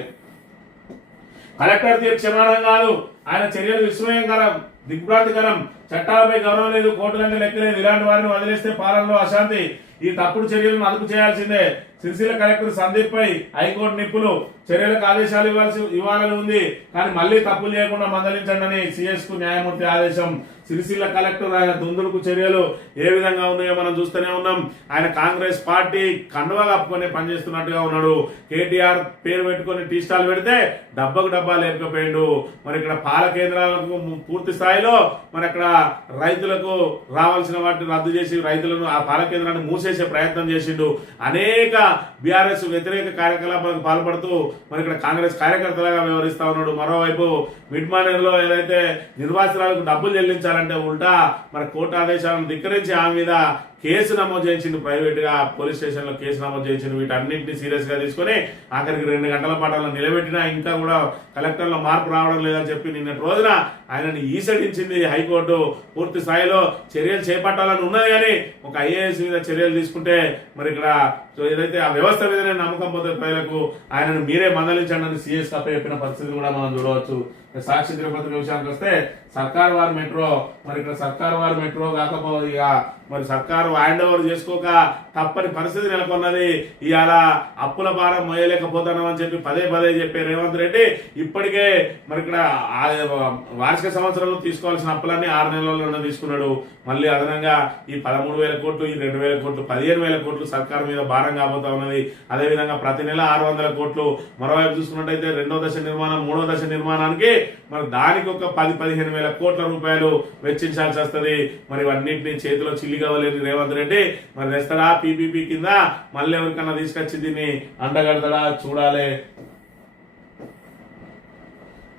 కలెక్టర్ తీర్పు క్షమానం కాదు, ఆయన చర్యలు విస్మయంకరం, దిగ్భ్రాంతికరం, చట్టాలపై గౌరవం లేదు, కోర్టులంటే లెక్కలేదు, ఇలాంటి వారిని వదిలేస్తే పాలనలో అశాంతి, ఈ తప్పుడు చర్యలను అదుపు చేయాల్సిందే. సిరిసిల్ల కలెక్టర్ సందీప్ పై హైకోర్టు నిప్పులు, చర్యలకు ఆదేశాలు ఇవ్వాలని ఉంది కానీ మళ్లీ తప్పులు చేయకుండా మందలించండి అని సిఎస్ కు న్యాయమూర్తి ఆదేశం. సిరిసిల్ల కలెక్టర్ ఆయన దుందుడుకు చర్యలు ఏ విధంగా ఉన్నాయో మనం చూస్తూనే ఉన్నాం. ఆయన కాంగ్రెస్ పార్టీ కండువా కప్పుకొని పనిచేస్తున్నట్టుగా ఉన్నాడు. కేటీఆర్ పేరు పెట్టుకుని టీ స్టాల్ పెడితే డబ్బకు డబ్బా లేకపోయిండు. మరి ఇక్కడ పాల కేంద్రాలకు పూర్తి స్థాయిలో మరి అక్కడ రైతులకు రావాల్సిన వాటిని రద్దు చేసి రైతులను ఆ పాల కేంద్రాన్ని మూసేసే ప్రయత్నం చేసిండు. అనేక బీఆర్ఎస్ వ్యతిరేక కార్యకలాపాలకు పాల్పడుతూ మరి ఇక్కడ కాంగ్రెస్ కార్యకర్తలుగా వ్యవహరిస్తా ఉన్నాడు. మరోవైపు మిడ్ మానేర్లో ఏదైతే నిర్వాసితులకు డబ్బులు చెల్లించాలంటే ఉల్టా మరి కోర్టు ఆదేశాలను ధిక్కరించి ఆమె మీద కేసు నమోదు చేయించిండు. ప్రైవేట్ గా పోలీస్ స్టేషన్ లో కేసు నమోదు చేయించిండు. వీటన్నింటినీ సీరియస్ గా తీసుకుని ఆఖరికి 2 గంటల పాటు నిలబెట్టినా ఇంకా కూడా కలెక్టర్ లో మార్పు రావడం లేదని చెప్పి నిన్నటి రోజున ఆయనని ఈసడించింది హైకోర్టు. పూర్తి స్థాయిలో చర్యలు చేపట్టాలని ఉన్నది కానీ ఒక ఐఏఎస్ మీద చర్యలు తీసుకుంటే మరి ఇక్కడ ఏదైతే ఆ వ్యవస్థ మీదనే నమ్మకం పోతే ప్రజలకు ఆయనను మీరే మందలించండి అని సీఎస్ తప్ప చెప్పిన పరిస్థితి కూడా మనం చూడవచ్చు. సాక్షి తిరుపతి విషయానికి వస్తే సర్కార్ వారి మెట్రో మరి ఇక్కడ సర్కార్ వారి మెట్రో కాకపోతే ఇక మరి సర్కారు హ్యాండ్ ఓవర్ చేసుకోక తప్పని పరిస్థితి నెలకొన్నది. ఇవాళ అప్పుల భారం మోయలేకపోతున్నాం అని చెప్పి పదే పదే చెప్పే రేవంత్ రెడ్డి ఇప్పటికే మరి ఇక్కడ వార్షిక సంవత్సరంలో తీసుకోవాల్సిన అప్పులన్నీ 6 నెలల్లోనే తీసుకున్నాడు. మళ్ళీ అదనంగా ఈ 13,000 కోట్లు, ఈ 2,000 కోట్లు, 15,000 కోట్లు సర్కారు మీద భారం కాబోతా ఉన్నది. అదేవిధంగా ప్రతి నెల 600 కోట్లు. మరోవైపు చూసుకున్నట్టయితే 2వ దశ నిర్మాణం, 3వ దశ నిర్మాణానికి మరి దానికి ఒక 10-15,000 కోట్ల రూపాయలు వెచ్చించాల్సి వస్తుంది. మరి ఇవన్నింటినీ చేతిలో చిల్లిగవలేని రేవంత్ రెడ్డి మరి తెస్తాడా పీపీపీ కింద మళ్ళీ ఎవరికన్నా తీసుకొచ్చి దీన్ని అండగడతాడా చూడాలి.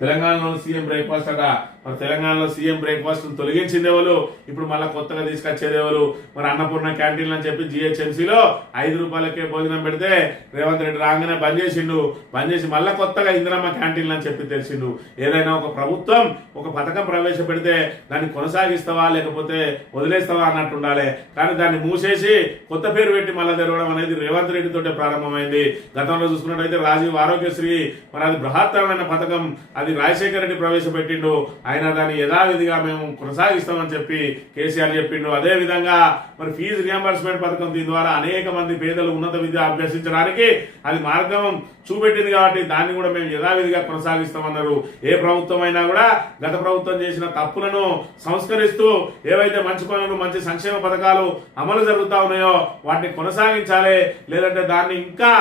తెలంగాణలో సీఎం బ్రేక్ఫాస్ట్ అట. మరి తెలంగాణలో సీఎం బ్రేక్ఫాస్ట్ తొలగించింది ఎవరు, ఇప్పుడు మళ్ళీ కొత్తగా తీసుకొచ్చేది ఎవరు? మరి అన్నపూర్ణ క్యాంటీన్లు అని చెప్పి జిహెచ్ఎంసీలో 5 రూపాయలకే భోజనం పెడితే రేవంత్ రెడ్డి రాగానే బంద్ చేసిండు. బంద్ చేసి మళ్ళీ కొత్తగా ఇందిరమ్మ క్యాంటీన్లు అని చెప్పి తెలిసిండు. ఏదైనా ఒక ప్రభుత్వం ఒక పథకం ప్రవేశపెడితే దాన్ని కొనసాగిస్తావా లేకపోతే వదిలేస్తావా అన్నట్టు ఉండాలి. కానీ దాన్ని మూసేసి కొత్త పేరు పెట్టి మళ్ళీ తెరవడం అనేది రేవంత్ రెడ్డి తోటే ప్రారంభమైంది. గతంలో చూసుకున్నట్టయితే రాజీవ్ ఆరోగ్యశ్రీ మరి అది బృహత్తరమైన పథకం, అది రాజశేఖర రెడ్డి ప్రవేశపెట్టిండు. ఆయన దాన్ని యథావిధిగా మేము కొనసాగిస్తామని చెప్పి కేసీఆర్ చెప్పిండు. అదే విధంగా మరి ఫీజు రియంబర్స్మెంట్ పథకం దీని ద్వారా అనేక మంది పేదలు ఉన్నత విద్య అభ్యసించడానికి అది మార్గం చూపెట్టింది కాబట్టి దాన్ని కూడా మేము యథావిధిగా కొనసాగిస్తామన్నారు. ఏ ప్రభుత్వం అయినా కూడా గత ప్రభుత్వం చేసిన తప్పులను సంస్కరిస్తూ ఏవైతే మంచి పనులు, మంచి సంక్షేమ పథకాలు అమలు జరుగుతా ఉన్నాయో వాటిని కొనసాగించాలి. లేదంటే దాన్ని ఇంకా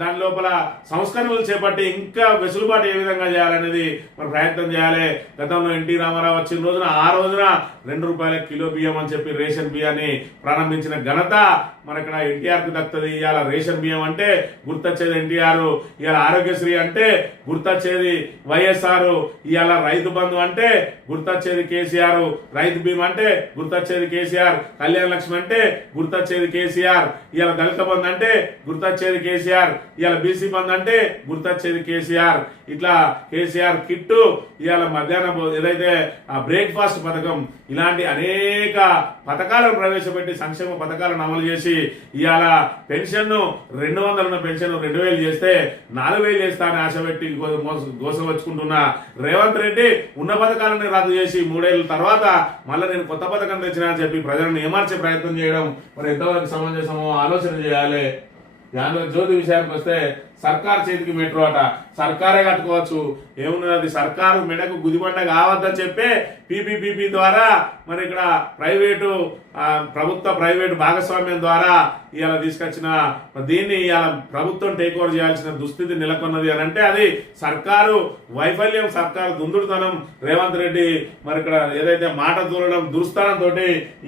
దాని లోపల సంస్కరణలు చేపట్టి ఇంకా వెసులుబాటు ఏ విధంగా చేయాలనేది మరి ప్రయత్నం చేయాలి. గతంలో ఎన్టీ రామారావు వచ్చిన రోజున ఆ రోజున 2 రూపాయల కిలో బియ్యం అని చెప్పి రేషన్ బియ్యాన్ని ప్రారంభించిన ఘనత మరి ఇక్కడ ఎన్టీఆర్ కు దక్కుతుంది. ఇవాళ రేషన్ బియ్యం అంటే గుర్తొచ్చేది ఎన్టీఆర్, ఇవాళ ఆరోగ్యశ్రీ అంటే గుర్తొచ్చేది వైఎస్ఆర్, ఇవాళ రైతు బంధు అంటే గుర్తొచ్చేది కేసీఆర్, రైతు బీమా అంటే గుర్తొచ్చేది కేసీఆర్, కళ్యాణ లక్ష్మి అంటే గుర్తొచ్చేది కేసీఆర్, ఇవాళ దళిత బంధు అంటే గుర్తొచ్చేది కేసీఆర్, ఇవాళ బీసీ బంధు అంటే గుర్తొచ్చేది కేసీఆర్. ఇట్లా కేసీఆర్ కిట్టు, ఇవాళ మధ్యాహ్నం ఏదైతే ఆ బ్రేక్ఫాస్ట్ పథకం, ఇలాంటి అనేక పథకాలను ప్రవేశపెట్టి సంక్షేమ పథకాలను అమలు చేసి ఇవాళ పెన్షన్ 200 ఉన్న పెన్షన్ 2,000 చేస్తే 4,000 చేస్తా అని ఆశ పెట్టి గోసం వచ్చుకుంటున్న రేవంత్ రెడ్డి ఉన్న పథకాలను రద్దు చేసి 3 ఏళ్ల తర్వాత మళ్ళీ నేను కొత్త పథకం తెచ్చినా అని చెప్పి ప్రజలను ఏమార్చే ప్రయత్నం చేయడం మరి ఎంతవరకు సమంజసమో ఆలోచన చేయాలి. జ్యోతి విషయానికి వస్తే సర్కార్ చేతికి మెట్రో అట. సర్కారే కట్టుకోవచ్చు, ఏమున్నది, అది సర్కారు మెడకు గుదిబండ కావద్దని చెప్పి పీపీపీపీ ద్వారా మరి ఇక్కడ ప్రైవేటు ప్రభుత్వ ప్రైవేటు భాగస్వామ్యం ద్వారా ఇవాళ తీసుకొచ్చిన దీన్ని ఇవాళ ప్రభుత్వం టేక్ ఓవర్ చేయాల్సిన దుస్థితి నెలకొన్నది అని అంటే అది సర్కారు వైఫల్యం, సర్కారు దుందుడుతనం. రేవంత్ రెడ్డి మరి ఇక్కడ ఏదైతే మాట దూరడం దుస్థానంతో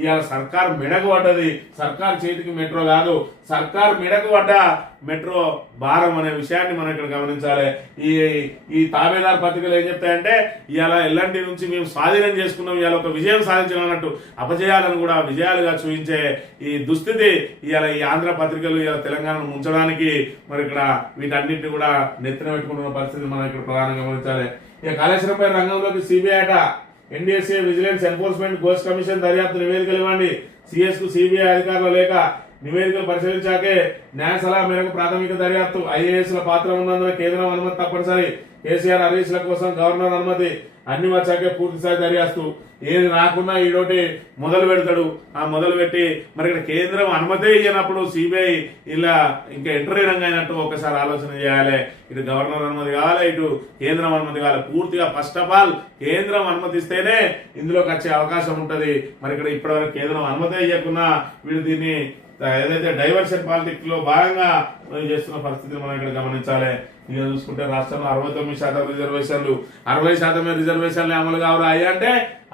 ఇవాళ సర్కారు మెడకు పడ్డది. సర్కారు చేతికి మెట్రో కాదు, సర్కారు మెడకు పడ్డ మెట్రో భారం అనే విషయాన్ని మనం ఇక్కడ గమనించాలి. ఈ తాబేదారు పత్రికలు ఏం చెప్తాయంటే ఇవాళ ఎల్లంటి నుంచి మేము స్వాధీనం చేసుకున్నాం, ఇవాళ ఒక విజయం సాధించడం అన్నట్టు అపజయాలను కూడా విజయాలుగా చూపించే ఈ దుస్థితి ఇవాళ ఈ ఆంధ్ర పత్రికలు ఇవాళ తెలంగాణను ముంచడానికి మరి ఇక్కడ వీటన్నింటినీ కూడా నెత్తిన పెట్టుకుంటున్న పరిస్థితి మనం ఇక్కడ ప్రధానంగా గమనించాలి. ఇక కాళేశ్వరంపై రంగంలోకి సిబిఐ అట. NDSA vigilance enforcement ghost commission దర్యాప్తు నివేదికలు ఇవ్వండి. సిఎస్ కు సిబిఐ అధికారులు లేక నివేదికలు పరిశీలించాకే న్యాయ సలహా మేరకు ప్రాథమిక దర్యాప్తు. ఐఏఎస్ ల పాత్ర ఉన్నందున కేంద్రం అనుమతి తప్పనిసరి. కేసీఆర్ హరీష్ ల కోసం గవర్నర్ అనుమతి. అన్ని వచ్చాకే పూర్తిస్థాయి దర్యాప్తు. ఏది రాకున్నా ఈడోటి మొదలు పెడతాడు. ఆ మొదలు పెట్టి మరి ఇక్కడ కేంద్రం అనుమతి ఇచ్చినప్పుడు సిబిఐ ఇలా ఇంకా ఎంటర్ రంగం అయినట్టు ఒకసారి ఆలోచన చేయాలి. ఇటు గవర్నర్ అనుమతి కావాలి, ఇటు కేంద్రం అనుమతి కావాలి. పూర్తిగా ఫస్ట్ ఆఫ్ ఆల్ కేంద్రం అనుమతిస్తేనే ఇందులోకి వచ్చే అవకాశం ఉంటది. మరి ఇక్కడ ఇప్పటివరకు కేంద్రం అనుమతి ఇవ్వకున్నా వీళ్ళు దీన్ని ఏదైతే డైవర్షన్ పాలిటిక్స్ లో భాగంగా చేస్తున్న పరిస్థితిని మనం ఇక్కడ గమనించాలి. ఇక చూసుకుంటే రాష్ట్రంలో 69% రిజర్వేషన్లు, 60% రిజర్వేషన్లు అమలు కావాలి అంటే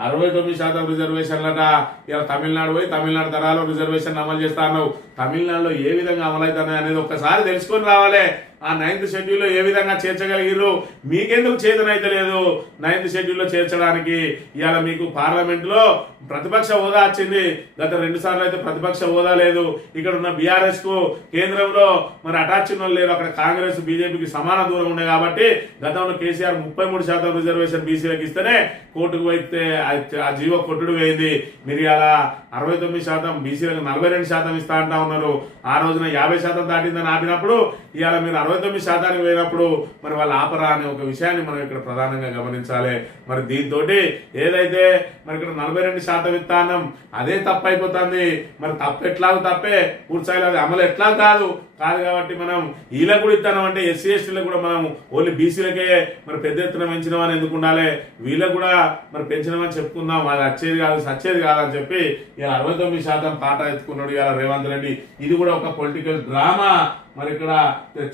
69% రిజర్వేషన్లట. ఇలా తమిళనాడు పోయి తమిళనాడు తరాలు రిజర్వేషన్ అమలు చేస్తా అన్నావు. తమిళనాడులో ఏ విధంగా అమలవుతున్నాయి అనేది ఒక్కసారి తెలుసుకొని రావాలి. ఆ 9th షెడ్యూల్లో ఏ విధంగా చేర్చగలిగిర్రు, మీకెందుకు చేతనైతే లేదు 9th షెడ్యూల్లో చేర్చడానికి? ఇవాళ మీకు పార్లమెంట్ లో ప్రతిపక్ష హోదా వచ్చింది, గత 2 సార్లు అయితే ప్రతిపక్ష హోదా లేదు. ఇక్కడ ఉన్న బీఆర్ఎస్ కు కేంద్రంలో మరి అటాచ్ ఉన్న లేరు. అక్కడ కాంగ్రెస్ బీజేపీకి సమాన దూరం ఉండే కాబట్టి గతంలో కేసీఆర్ 33% రిజర్వేషన్ బీసీలకు ఇస్తేనే కోర్టుకు పోయితే ఆ జీవో కొట్టుడు పోయింది. మీరు ఇలా 69% బీసీలకు 42% ఇస్తా అంటా ఉన్నారు. ఆ రోజున 50% దాటిందని ఆపినప్పుడు ఇవాళ మీరు 69% పోయినప్పుడు మరి వాళ్ళు ఆపరా అనే ఒక విషయాన్ని మనం ఇక్కడ ప్రధానంగా గమనించాలి. మరి దీంతో ఏదైతే మరి ఇక్కడ 42% ఇస్తానం అదే తప్పు అయిపోతుంది. మరి తప్పు ఎట్లాగో తప్పే, పూర్తిస్థాయిలో అది అమలు ఎట్లా కాదు కాబట్టి మనం వీళ్ళకు కూడా ఇస్తానం అంటే ఎస్సీ ఎస్టీలకు కూడా మనం ఓన్లీ బీసీలకే మరి పెద్ద ఎత్తున పెంచినమని ఎందుకు ఉండాలి, వీళ్ళకు కూడా మరి పెంచినమని చెప్పుకుందాం. అది వచ్చేది కాదు సచ్చేది కాదని చెప్పి ఇలా 69% పాట ఎత్తుకున్నాడు ఇలా రేవంత్ రెడ్డి. ఇది కూడా ఒక పొలిటికల్ డ్రామా. మరి ఇక్కడ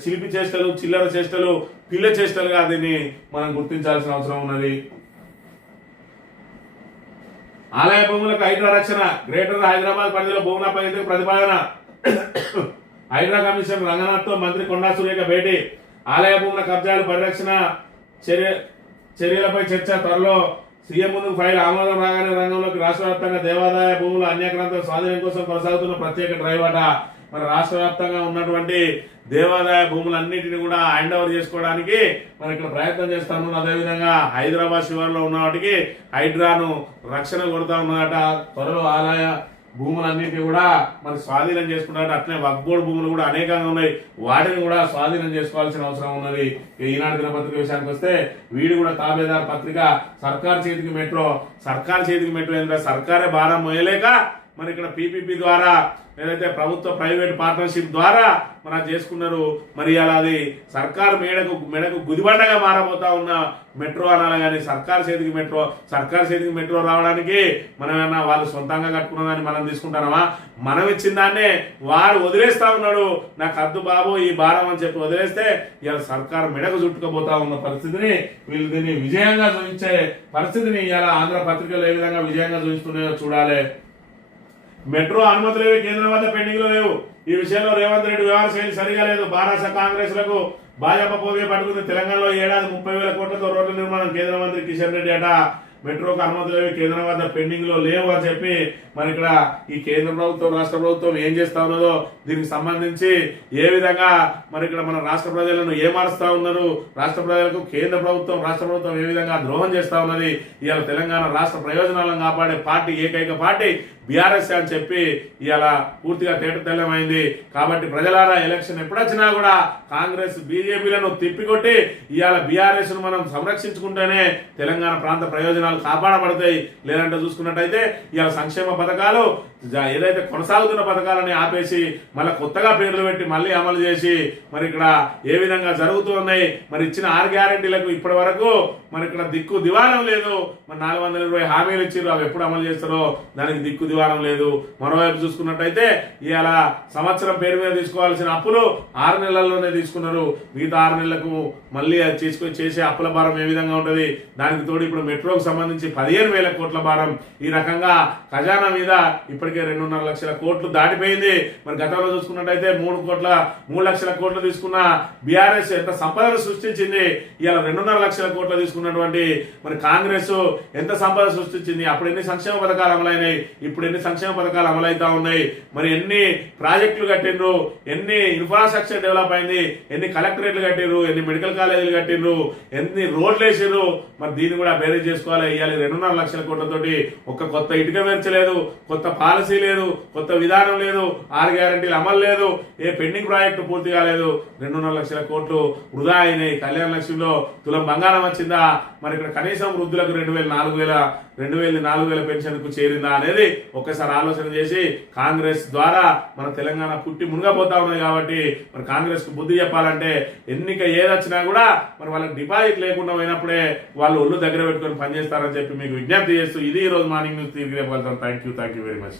చిలిపి చేష్టలు, చిల్లర చేష్టలు, పిల్ల చేష్టలుగా దీన్ని మనం గుర్తించాల్సిన అవసరం ఉన్నది. ఆలయ భూములకు హైడ్రా రక్షణ. గ్రేటర్ హైదరాబాద్ పరిధిలో భూముల పరిధికి ప్రతిపాదన. హైడ్రా కమిషన్ రంగనాథ్ తో మంత్రి కొండా సురేఖ భేటీ. ఆలయ భూముల కబ్జాలు పరిరక్షణ చర్యలపై చర్చ. త్వరలో సీఎం ముందుకు ఫైల్. ఆమోదం రాగానే రంగంలోకి. రాష్ట్ర వ్యాప్తంగా దేవాదాయ భూముల అన్యాక్రాంత స్వాధీనం కోసం కొనసాగుతున్న ప్రత్యేక డ్రైవ్ అట. మరి రాష్ట్ర వ్యాప్తంగా ఉన్నటువంటి దేవాదాయ భూములన్నింటినీ కూడా హ్యాండ్ ఓవర్ చేసుకోవడానికి మరి ఇక్కడ ప్రయత్నం చేస్తాను. అదేవిధంగా హైదరాబాద్ శివార్లో ఉన్న వాటికి హైడ్రాను రక్షణ కొడతా ఉన్నదట. త్వరలో ఆలయ భూములన్నింటినీ కూడా మరి స్వాధీనం చేసుకున్నట్టు. అట్లనే వక్ఫ్ బోర్డు భూములు కూడా అనేకంగా ఉన్నాయి, వాటిని కూడా స్వాధీనం చేసుకోవాల్సిన అవసరం ఉన్నది. ఈనాడు దినపత్రిక విషయానికి వస్తే వీడు కూడా తాబేదార్ పత్రిక. సర్కార్ చేతికి మెట్రో, సర్కార్ చేతికి మెట్రో ఏంటంటే సర్కారే భారం మోయలేక మరి ఇక్కడ పీపీపీ ద్వారా ఏదైతే ప్రభుత్వ ప్రైవేట్ పార్ట్నర్షిప్ ద్వారా మనం చేసుకున్నారు. మరి అలా అది సర్కారు మెడకు గుదిబండగా మారబోతా ఉన్న మెట్రో అనాలి. కానీ సర్కార్ చేతికి మెట్రో రావడానికి మనం ఏమన్నా వాళ్ళు సొంతంగా కట్టుకున్న దాన్ని మనం తీసుకుంటామా? మనం ఇచ్చిన దాన్నే వాడు వదిలేస్తా ఉన్నాడు. నాకు అద్దు బాబు ఈ భారం అని చెప్పి వదిలేస్తే ఇవాళ సర్కారు మెడకు చుట్టుకుపోతా ఉన్న పరిస్థితిని వీళ్ళు దీన్ని విజయంగా చూపించే పరిస్థితిని ఇవాళ ఆంధ్ర పత్రికలు ఏ విధంగా విజయంగా చూపిస్తున్నాయో చూడాలి. మెట్రో అనుమతులేవి కేంద్రం వద్ద పెండింగ్ లో లేవు. ఈ విషయంలో రేవంత్ రెడ్డి వ్యవహార శైలి సరిగా లేదు. బారాస కాంగ్రెస్ లకు భాజపా పోగే పట్టుకుంది. తెలంగాణలో ఏడాది 30,000 కోట్లతో రోడ్ల నిర్మాణం. కేంద్ర మంత్రి కిషన్ రెడ్డి అట. మెట్రోకు అనుమతులేవి కేంద్రం వద్ద పెండింగ్ లో లేవు అని చెప్పి మరి ఇక్కడ ఈ కేంద్ర ప్రభుత్వం రాష్ట్ర ప్రభుత్వం ఏం చేస్తా ఉన్నదో దీనికి సంబంధించి ఏ విధంగా మరి ఇక్కడ మన రాష్ట్ర ప్రజలను ఏమారుస్తా ఉన్నారు, రాష్ట్ర ప్రజలకు కేంద్ర ప్రభుత్వం రాష్ట్ర ప్రభుత్వం ఏ విధంగా ద్రోహం చేస్తా ఉన్నది. ఇవాళ తెలంగాణ రాష్ట్ర ప్రయోజనాలను కాపాడే పార్టీ ఏకైక పార్టీ బీఆర్ఎస్ అని చెప్పి ఇవాళ పూర్తిగా తేటతెల్లమైంది. కాబట్టి ప్రజలారా ఎలక్షన్ ఎప్పుడొచ్చినా కూడా కాంగ్రెస్ బీజేపీలను తిప్పికొట్టి ఇవాళ బీఆర్ఎస్ ను మనం సంరక్షించుకుంటేనే తెలంగాణ ప్రాంత ప్రయోజనాలు కాపాడబడతాయి. లేదంటే చూసుకున్నట్టయితే ఇవాళ సంక్షేమ పథకాలు ఏదైతే కొనసాగుతున్న పథకాలని ఆపేసి మళ్ళీ కొత్తగా పేర్లు పెట్టి మళ్ళీ అమలు చేసి మరి ఇక్కడ ఏ విధంగా జరుగుతూ ఉన్నాయి, మరి ఇచ్చిన 6 గ్యారెంటీలకు ఇప్పటి వరకు మరి ఇక్కడ దిక్కు దివానం లేదు. మరి 420 హామీలు ఇచ్చారు, అవి ఎప్పుడు అమలు చేస్తారో దానికి దిక్కు దివానం లేదు. మరోవైపు చూసుకున్నట్టయితే ఇవాళ సంవత్సరం పేరు మీద తీసుకోవాల్సిన అప్పులు 6 నెలల్లోనే తీసుకున్నారు. మిగతా 6 నెలలకు మళ్ళీ అది చేసే అప్పుల భారం ఏ విధంగా ఉంటుంది, దానికి తోడు ఇప్పుడు మెట్రోకు సంబంధించి 15,000 కోట్ల భారం. ఈ రకంగా ఖజానా మీద ఇప్పటికే 2.5 లక్షల కోట్లు దాటిపోయింది. మరి గతంలో చూసుకున్నట్టయితే 3 లక్షల కోట్లు తీసుకున్న బీఆర్ఎస్ ఎంత సంపదను సృష్టించింది, ఇవాళ 2.5 లక్షల కోట్లు తీసుకున్నటువంటి మరి కాంగ్రెస్ ఎంత సంపద సృష్టించింది. అప్పుడు ఎన్ని సంక్షేమ పథకాలు అమలైనాయి, ఇప్పుడు ఎన్ని సంక్షేమ పథకాలు అమలైతా ఉన్నాయి, మరి ఎన్ని ప్రాజెక్టులు కట్టిండ్రు, ఎన్ని ఇన్ఫ్రాస్ట్రక్చర్ డెవలప్ అయింది, ఎన్ని కలెక్టరేట్లు కట్టిండ్రు, ఎన్ని మెడికల్ కాలేజీలు కట్టిండ్రు, ఎన్ని రోడ్లు వేసిర్రు. మరి దీన్ని కూడా బేరేజ్ చేసుకోవాలి. ఇవాళ 2.5 లక్షల కోట్లతోటి ఒక్క కొత్త ఇటుక పెంచలేదు, కొత్త పాలసీ లేదు, కొత్త విధానం లేదు, 6 గ్యారెంటీలు అమలు లేదు, ఏ పెండింగ్ ప్రాజెక్టు పూర్తి కాలేదు. 2.5 లక్షల కోట్లు వృధా అయినాయి. కళ్యాణ లక్ష్యంలో తులం బంగారం వచ్చిందా, మరి ఇక్కడ కనీసం వృద్ధులకు 2,000 పెన్షన్ కు చేరిందా అనేది ఒక్కసారి ఆలోచన చేసి కాంగ్రెస్ ద్వారా మన తెలంగాణ పుట్టి మునగబోతా ఉన్నాయి. కాబట్టి మరి కాంగ్రెస్ కు బుద్ధి చెప్పాలంటే ఎన్నిక ఏదొచ్చినా కూడా మరి వాళ్ళకి డిపాజిట్ లేకుండా పోయినప్పుడే వాళ్ళు ఒళ్ళు దగ్గర పెట్టుకొని పనిచేస్తారని చెప్పి మీకు విజ్ఞప్తి చేస్తూ ఇది ఈ రోజు మార్నింగ్ న్యూస్ తిరిగి రేపు వెళ్తాం. Thank you very much.